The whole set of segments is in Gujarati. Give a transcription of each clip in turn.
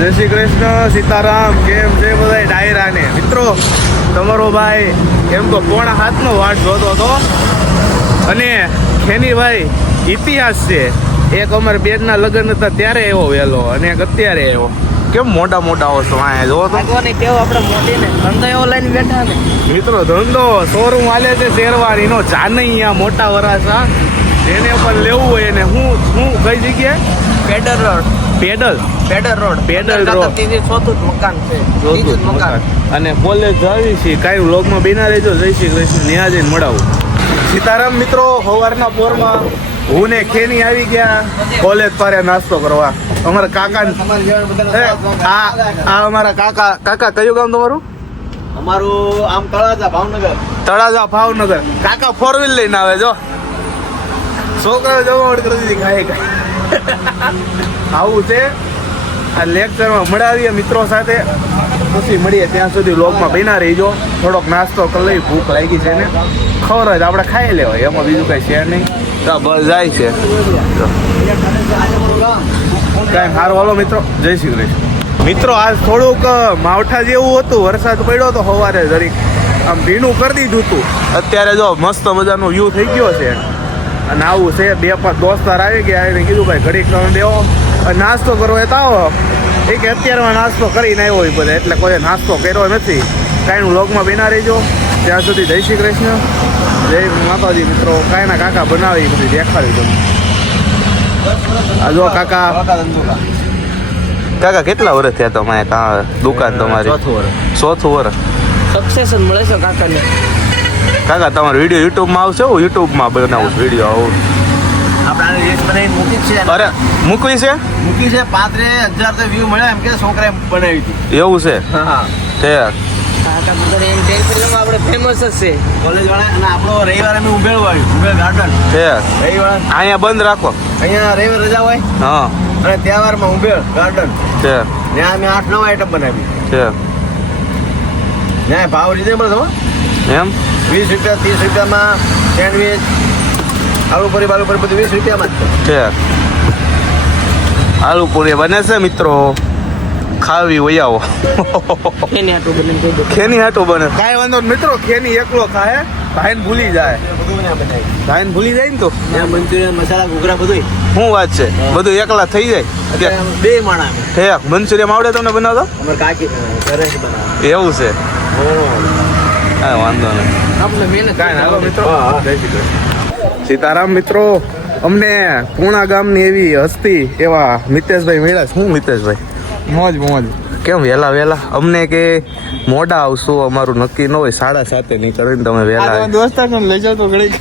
જય શ્રી કૃષ્ણ, સીતારામ. કેમ છે બધા ડાયરા ને મિત્રો? તમારો ભાઈ એમ તો 6:30 વાટ જોતો હતો. અને ખેનીભાઈ ઇતિહાસ છે, એક અમારે બેનના લગ્ન હતા ત્યારે એવો વહેલો અને એક અત્યારે એવો. કેમ મોટા મોટા હો છો અહીંયા જોવો તો કેવો આપણે મોટી ને ધંધો એવો લઈને બેઠા ને મિત્રો. ધંધો શોરૂમ હાલે છે શેરવાનીનો, જાનૈયા મોટા વરાસા. જેને પણ લેવું હોય એને હું કઈ જગ્યાએ? પેડર રોડ ચોથું મકાન છે, ત્રીજું મકાન. અને કોલેજ જાવી છે. કાંઈ વ્લોગમાં બેના રહેજો. જય શ્રી કૃષ્ણ. ન્યા જઈને મળાવું. સીતારામ મિત્રો, સવારના પોરમાં હું ને ખેની આવી ગયા કોલેજ પારે નાસ્તો કરવા. અમારા કાકા આ અમારા કાકા કયું ગામ તમારું? અમારું આમ તળાજા ભાવનગર. કાકા 4 વ્હીલ લઈને આવે. જો છોકરાઓ જવા કરી દીધી ખાઈ આવું છે. આ લેક્ચરમાં મળાવીએ મિત્રો સાથે, પછી મળીએ. ત્યાં સુધી વ્લોગમાં બન્યા રહીજો. થોડોક નાસ્તો કરી લઈ, ભૂખ લાગી છે ને ખબર જ આપણે ખાઈ લેવાય, એમાં બીજું કઈ છે નહીં. તો બસ જાય છે કાંઈ સારું. હાલો મિત્રો, જય શ્રી કૃષ્ણ. મિત્રો આજ થોડુંક માવઠા જેવું હતું, વરસાદ પડ્યો તો સવારે જરીક આમ ભીનું કરી દીધું હતું. અત્યારે જો મસ્ત મજાનો વ્યૂ થઈ ગયો છે. અને આવું છે, 2-5 દોસ્તાર આવી ગયા. આવીને કીધું ભાઈ ઘડીક તમે દેવો નાસ્તો કરવો એ તો આવો. એ કે અત્યારમાં નાસ્તો કરીને આવ્યો હોય બધા, એટલે કોઈ નાસ્તો કર્યો નથી. કાંઈ વ્લોગમાં બના રહેજો. ત્યાં સુધી જય શ્રી કૃષ્ણ, જય માતાજી. મિત્રો કાંઈના કાકા બનાવી બધી દેખાડી દો. આ જો કાકા કેટલા વર્ષ થયા તમારે દુકાન તમારી? 4થું વર્ષ. સક્સેસ મળે છે કાકાને. કાકા તમારો વિડીયો યુટ્યુબમાં આવશે? હું યુટ્યુબમાં બનાવું વિડીયો. આવું આપણે રીલ્સ બનાવીને મૂકી છે. અરે મૂકવી છે? મૂકી છે. 35,000 તો વ્યૂ મળ્યા એમ કે છોકરાએ બનાવી હતી. એવું છે? હા તે કાકા બધા એમ કે ફિલ્મ આપણે ફેમસ જ છે કોલેજ વાળા. અને આપણો રવિવારે અમે ઉમેળ ગાર્ડન તે રવિવાર અહીંયા બંધ રાખો. અહીંયા રવિવાર રજા હોય. હા. અને તહેવારમાં ઉમેળ ગાર્ડન તે ત્યાં અમે 8-9 આઈટમ બનાવી. તે ત્યાં ભાવ રિઝનેબલ છે એમ. 20 રૂપિયા 30 રૂપિયામાં સેન્ડવીચ, આલુ પૂરી બધું 20 રૂપિયામાં જ છે. આલુ પૂરી બને છે મિત્રો, ખાવી હોય આવો. ખેની હાટું બને. કાંઈ વાંધો નહીં મિત્રો, ખેની એકલો ખાય, ભાઈને ભૂલી જાય. ભાઈને ભૂલી જાય ને તો મંચુરિયન મસાલા ઘૂઘરા બધું શું વાત છે, બધું એકલા થઈ જાય. 2 માણા હે મંચુરિયન આવડે તમને બનાવતો? અમારે કાકી ઘરે જ બનાવે. એવું છે? કાંઈ વાંધો નહીં. આપણે મહેનત કાંઈ હાલો મિત્રો, જય શ્રી કૃષ્ણ. સીતારામ મિત્રો, અમને પૂણા ગામની એવી હસ્તી એવા મિતેશભાઈ મળ્યા. શું મિતેશભાઈ? મોજ કેમ વહેલા અમને કે મોડા આવશું, અમારું નક્કી ન હોય. 7:30 નીકળીને તમે વહેલા. દોસ્તાર ને લઈ જાવ તો ઘડી.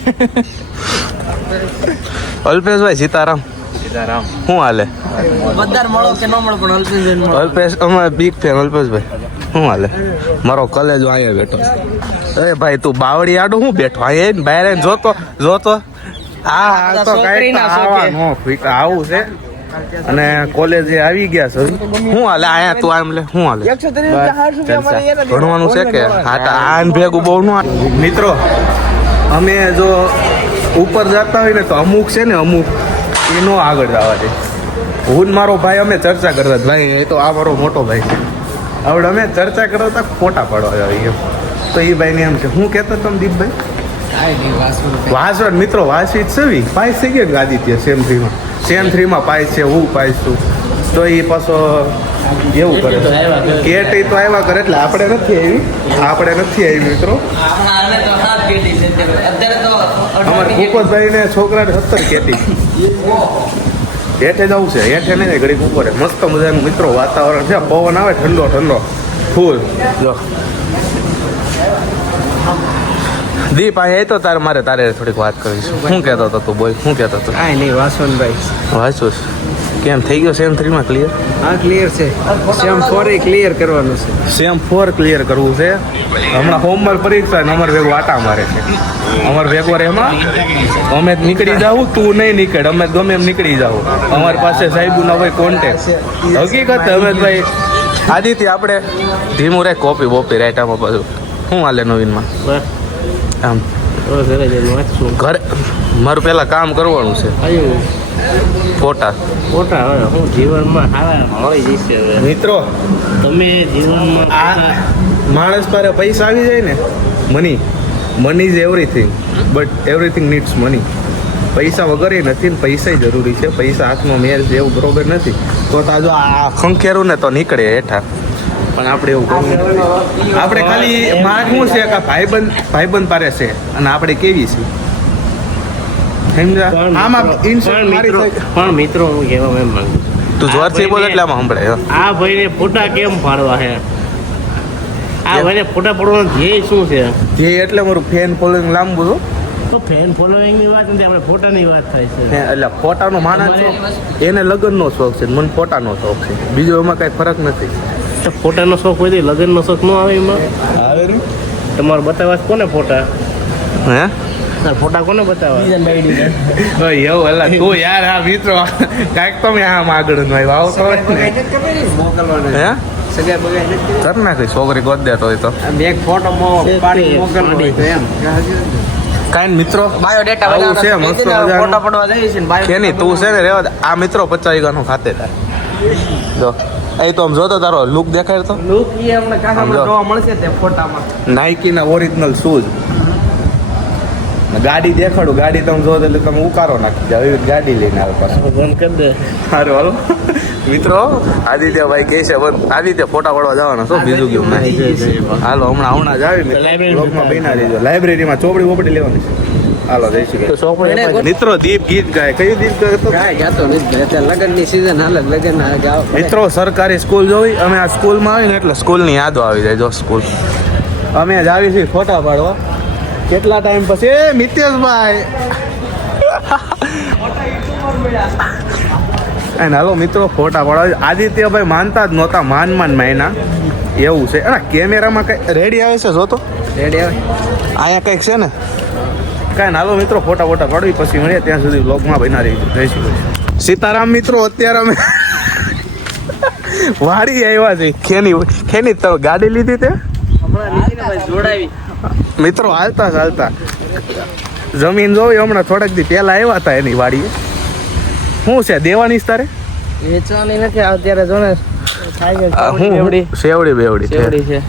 અલ્પેશભાઈ સીતારામ. શું હાલે? બધા મળો કે ન મળો પણ અલ્પેશ અમે બિગ ફેન. અલ્પેશભાઈ શું હાલે? મારો કલેજો અહીંયા બેઠો. અરે ભાઈ તું બાવળી આડું શું બેઠો અહીંયા બહાર જોતો? હા તો કઈ આવું છે. અને કોલેજે આવી ગયા છે. શું હાલે અહીંયા તું આમ લે? શું હાલે? ભણવાનું છે કે આન ભેગું બહુ ન. મિત્રો અમે જો ઉપર જતા હોય ને તો અમુક છે ને, અમુક એનો આગળ જવા દે. હું મારો ભાઈ અમે ચર્ચા કરતા ભાઈ, એ તો આ મારો મોટો ભાઈ છે. આવડે અમે ચર્ચા કરતા હતા, ફોટા પાડવા આવી એમ. તો એ ભાઈને એમ છે, હું કહેતો તમે દીપભાઈ વાસવડ. મિત્રો વાસવી છવી પાઇસ થઈ ગયો ને આદિત્ય સેમ 3માં પાઇસ છે, હું પાઇસ છું. તો એ પાછો એવું કરે કેટ તો આવ્યા કરે. એટલે આપણે નથી આવી મિત્રો. અમારે ભૂપતભાઈ ને છોકરાને 17 કેટી. હેઠે જવું છે, હેઠે નહીં ઘડીક ઉપર. મસ્ત મજાનું મિત્રો વાતાવરણ છે, પવન આવે ઠંડો ફૂલ. જો દીપ અહીં તો તારે થોડીક વાત કરીશું. શું કહેતો હતો તું? બોલ, શું કહેતો હતો? કાંઈ નહીં વાસવનભાઈ. વાંચું કેમ થઈ ગયો? સેમ 3માં ક્લિયર? હા ક્લિયર છે. સેમ 4 ક્લિયર કરવાનું છે. સેમ 4 ક્લિયર કરવું છે. હમણાં હોમવર્ક પરીક્ષા ને અમારે ભેગું આટા મારે છે. અમારે ભેગો રે એમાં અમે નીકળી જાવું, તું નહીં નીકળ, અમે ગમે એમ નીકળી જાવું. અમારી પાસે સાહેબના હોય કોન્ટેક્ટ. હકીકત અમે ભાઈ આદિત્ય આપણે ધીમું રે, કોપી બોપી રાઈટ આમાં બધું. શું હાલે નવીનમાં? આમ ઘરે મારું પેલા કામ કરવાનું છે. ફોટા ફોટા હવે હું જીવનમાં સારા મળી જશે હવે મિત્રો તમે જીવનમાં આ માણસ પાસે પૈસા આવી જાય ને money is everything but everything needs money. પૈસા વગર એ નથી ને પૈસા જરૂરી છે. પૈસા હાથમાં મેર છે એવું બરોબર નથી. તો જો આ ખંખેરું ને તો નીકળે હેઠા, પણ આપણે એવું કરવું નથી. આપણે ખાલી માગ શું છે કે ભાઈબંધ પારે છે અને આપણે કેવી છે સમજ્યા? આમાં પણ મિત્રો હું કહેવા એમ માંગુ છું, તું જોરથી બોલ એટલે આમાં સંભળાય. આ ભાઈને ફોટા કેમ પાડવા છે? આ ભાઈને ફોટા પાડવાનો ધ્યેય શું છે? જે એટલે મારું ફેન ફોલોઈંગ લાંબુ છું. તો ફેન ફોલોઈંગ ની વાત નથી, આપણે ફોટાની વાત થાય છે. એટલે ફોટાનો માણસ છે એને લગ્નનો શોખ છે, મને ફોટાનો શોખ છે. બીજો એમાં કઈ ફરક નથી. તો ફોટાનો શોખ હોય તો લગ્નનો શોખ ન આવે એમાં? આવે ને તમારે બતાવવા છે કોને ફોટા? હે ફોટા કોને બતાવવા? એવું એટલે તું યાર આ મિત્રો કાંઈક તો મેં આમ આગળ નો આવ્યો આવતો હે કર નાખી છોકરી ગોદ દેતો હોય તો કાંઈ મિત્રો બાયોડેટા આવું છે મસ્ત મજાનું. ફોટા પડવા જઈએ છે ને કે નહીં તું છે ને રેવા દે. આ મિત્રો 50 વીઘાનું ખાતે થાય જો એ તો આમ જોતો તારો લુક દેખાય તો લુક ઈ અમને કાકામાં જોવા મળશે તે ફોટામાં. નાઇકીના ઓરિજિનલ શૂઝ. ગાડી દેખાડું, ગાડી તમે જો એટલે તમે ઉકારો નાખી જાવ એવી ગાડી લઈને આવે પાછો. બંધ કરી દે. સારું હાલો મિત્રો આદિત્યભાઈ કહે છે આદિત્ય ફોટા પાડવા જવાનો શું બીજું કેવું નહીં. હાલો હમણાં જ આવી બ્લોગમાં બના લેજો. લાઇબ્રેરીમાં ચોપડી વોપડી લેવાની છે. હાલો જય શ્રી કૃષ્ણ. મિત્રો દીપ ગીત ગાય. કયું દીપ ગાતો? લગ્નની સીઝન હાલે લગ્ન ગાવ. મિત્રો સરકારી સ્કૂલ જોઈ અમે આ સ્કૂલમાં આવી ને એટલે સ્કૂલની યાદો આવી જાય. જો સ્કૂલ અમે જ આવી છીએ ફોટા પાડવા. કેટલા ટાઈમ પછી એ મિતેશભાઈ અને હાલો મિત્રો ફોટા પાડવા. આદિત્યભાઈ માનતા જ નહોતા, માન માયના એવું છે. અને કેમેરામાં કઈ રેડી આવે છે જોતો રેડી આવે અહીંયા કંઈક છે ને કાંઈ હાલો મિત્રો ફોટા પાડવી પછી મળીએ. ત્યાં સુધી વ્લોગમાં બના રહી જય શ્રી કૃષ્ણ. સીતારામ મિત્રો અત્યારે અમે વાડી આવ્યા છે. ખેની તો ગાડી લીધી તે જોડાવી મિત્રો હાલતા જમીન જોવી હમણાં થોડાક દી પહેલા આવ્યા હતા એની વાડીએ. શું છે દેવાની તારે? વેચવાની નથી અત્યારે જો ને સેવડી બેવડી સેવડી છે.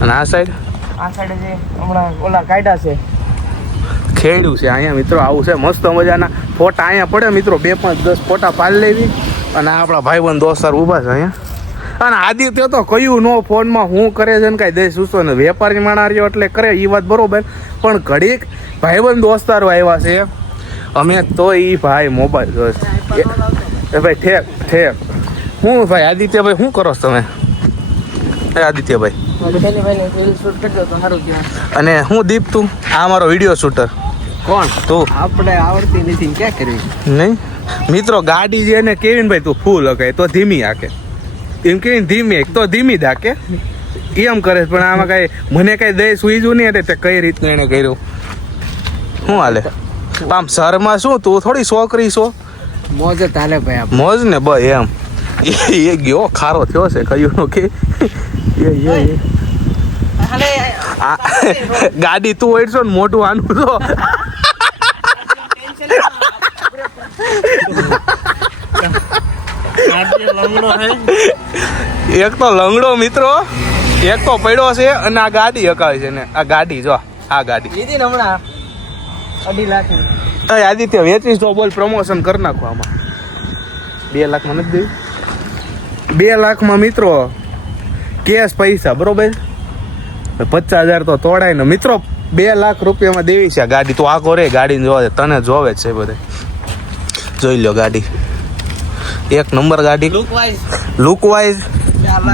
અને આ સાઈડ જે હમણાં ઓલા કાયડા છે ખેડ્યું છે અહીંયા મિત્રો. આવું છે મસ્ત મજાના ફોટા અહીંયા પડે મિત્રો. 2, 5, 10 ફોટા પાડી લેવી. અને આપણા ભાઈબંધ દોસ્તાર ઊભા છે અહીંયા. અને આદિત્ય તો કયું નો ફોનમાં હું કરે છે ને કાંઈ દેશ ઉસો ને વેપારી માણા રહ્યો એટલે કરે એ વાત બરોબર. પણ ઘડીક ભાઈબંધ દોસ્તારો આવ્યા છે અમે તો એ ભાઈ મોબાઈલ જોઈશ એ ભાઈ ઠેક હું ભાઈ આદિત્યભાઈ શું કરો છો તમે? આદિત્યભાઈ અને હું દીપ તું આ મારો વિડીયો શૂટર. કોણ તું? આપણે આવડતી નથી ક્યાં કરવી નહીં મિત્રો. ગાડી છે ને કેવીનભાઈ તું ફૂલ હકે તો ધીમી હાકે, એમ કેવીને ધીમી તો ધીમી જ હાકે એમ કરે. પણ આમાં કાંઈ મને કાંઈ દઈ સુઈજું નહીં એટલે કઈ રીતનું એને કર્યું શું હાલે? આમ શરમાં શું તું થોડી છોકરી છો? મોજ તાલે ભાઈ મોજ ને બ એમ એ ગયો ખારો થયો છે કયું કે ગાડી તું હોય છો ને મોટું આનું તો એક તો લંગડો મિત્રો, એક તો પડ્યો છે અને આ ગાડી હકાવે છે ને. આ ગાડી જો આ ગાડી લીધી ને હમણાં 2.5 લાખ. આદિત્ય વેચીશ તો બોલ પ્રમોશન કરી નાખો આમાં. 2 લાખમાં નથી દેવી? 2 લાખમાં મિત્રો કેશ પૈસા બરોબર. 50,000 તો તોડાય ને મિત્રો. 2 લાખ રૂપિયામાં દેવી છે આ ગાડી. તું આખો રે ગાડીને જોવે તને જોવે જ છે બધે. જોઈ લો ગાડી એક નંબર ગાડી. લુક વાઇઝ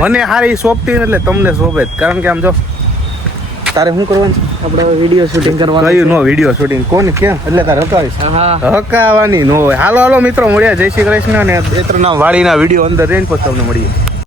મને સારી શોભતી એટલે તમને શોભે જ. કારણ કે આમ જો તારે શું કરવાનું છે? આપણે વિડીયો શૂટિંગ કરવાનું. કયું નો વિડીયો શૂટિંગ કોને ક્યાં એટલે તારે હકાવીશ? હકાવાની નો હોય. હાલો મિત્રો મળ્યા. જય શ્રી કૃષ્ણ. અને 2-3 વાડીના વિડીયો અંદર રહીને પછી તમને મળીએ.